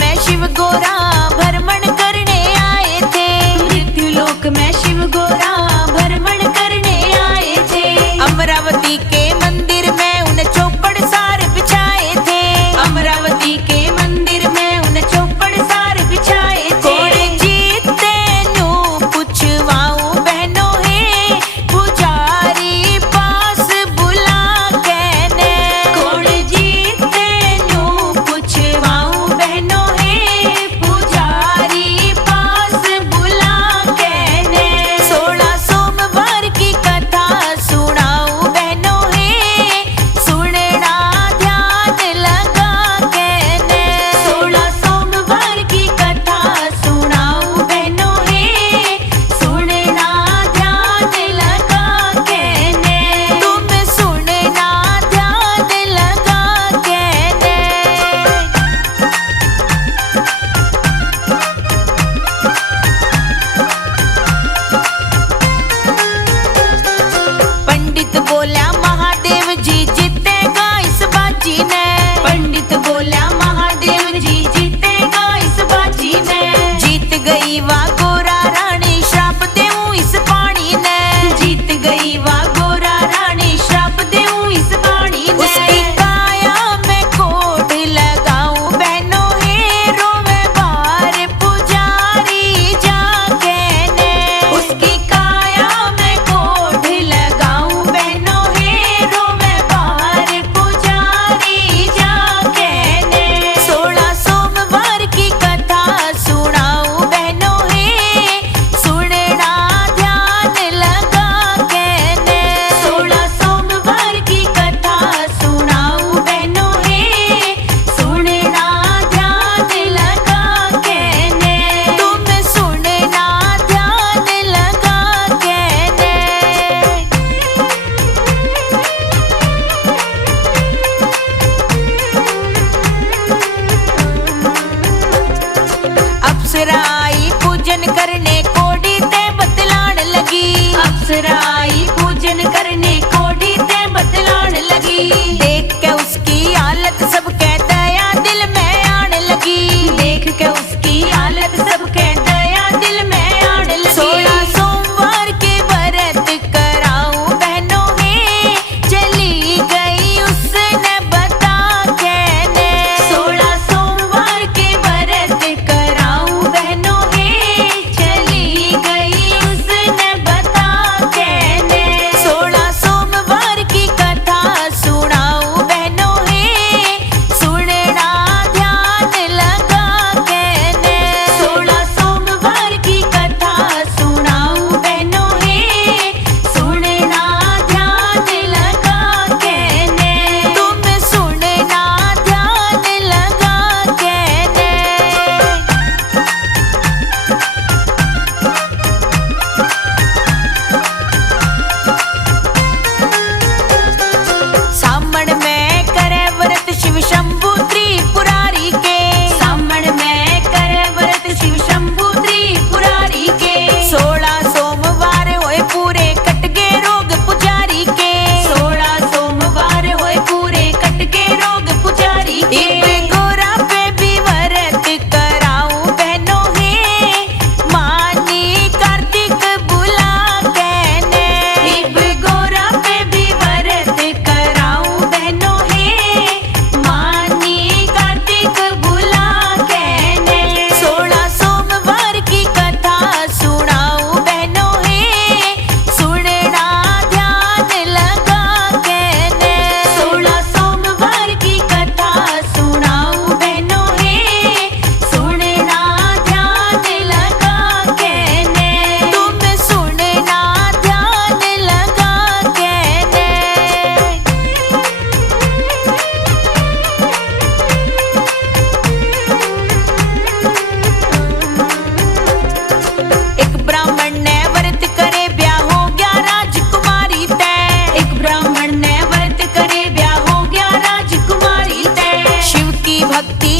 में शिव गोरा भ्रमण करने आए थे। मृत्यु लोक में शिव गोरा भ्रमण करने आए थे। अमरावती के मंदिर में उन चौपड़ सार बिछाए थे। अमरावती के मंदिर में उन चौपड़ सार बिछाए थे। कौन जीते न्यू पूछवाऊं बहनों है पुजारी पास बुला कहने। कौन जीते न्यू पूछवाऊं बहनों है पुजारी पास बुला कहने। 16 सोमवार की कथा सुनाऊं बहनों है सुनना ध्यान लगा कहने। 16 सोमवार की कथा सुनाऊं बहनों है सुनना ध्यान लगा कहने। तुम सुनना ध्यान लगा कहने। पंडित बोला महादेव जी जीतेगा इस बाजी ने। पंडित बोला महादेव जी जीतेगा इस बाजी ने। जीत गई वाह गोरा रानी श्राप देऊं इस पानी ने। जीत गई वाह गोरा रानी श्राप देऊं इस पानी ने। उसकी काया में कोट लगाऊं बहनों है रोवे बाहर पुजारी जा कहने। उसकी काया में कोट लगाऊं बहनों है रोवे बाहर पुजारी जा कहने। 16 सोमवार की कथा सुनाऊं बहनों है सुनना ध्यान लगा कहने। 16 सोमवार की कथा सुनाऊं बहनों है सुनना ध्यान लगा कहने। तुम सुनना ध्यान लगा कहने। अप्सराई पूजन करने कोडी ते बतलान लगी। अप्सराई पूजन करने कोडी ते बतलान लगी। देख के उसकी हालत सबके दया दिल में आने लगी। देख के उसकी हालत सबके दया दिल में आने लगी। 16 सोमवार के व्रत कराऊं बहनों है चली गई उसने बता कहने। 16 सोमवार के व्रत कराऊं बहनों है चली गई उसने बता कहने। 16 सोमवार की कथा सुनाऊं बहनों है सुनना ध्यान लगा कहने। 16 सोमवार की कथा सुनाऊं बहनों है सुनना ध्यान लगा कहने। तुम सुनना ध्यान लगा कहने। सामण में करे व्रत शिव शंभु त्रिपुरारी के। सामण में करे व्रत शिव शंभु त्रिपुरारी के। 16 सोमवार होए पूरे कट गए रोग पुजारी के। 16 सोमवार होए पूरे कट गए रोग पुजारी के। इब गोरा पे भी व्रत कराऊं बहनों है मानी कार्तिक बुला कहने। इब गोरा पे भी व्रत कराऊं बहनों है मानी कार्तिक बुला कहने। 16 सोमवार की कथा सुनाऊं बहनों है सुनना ध्यान लगा कहने। 16 सोमवार की कथा सुनाऊं बहनों है सुनना ध्यान लगा कहने। तुम सुनना ध्यान लगा कहने। एक ब्राह्मण ने व्रत करे ब्याह हो गया राजकुमारी ते। एक ब्राह्मण ने व्रत करे ब्याह हो गया राजकुमारी ते। शिव की भक्ति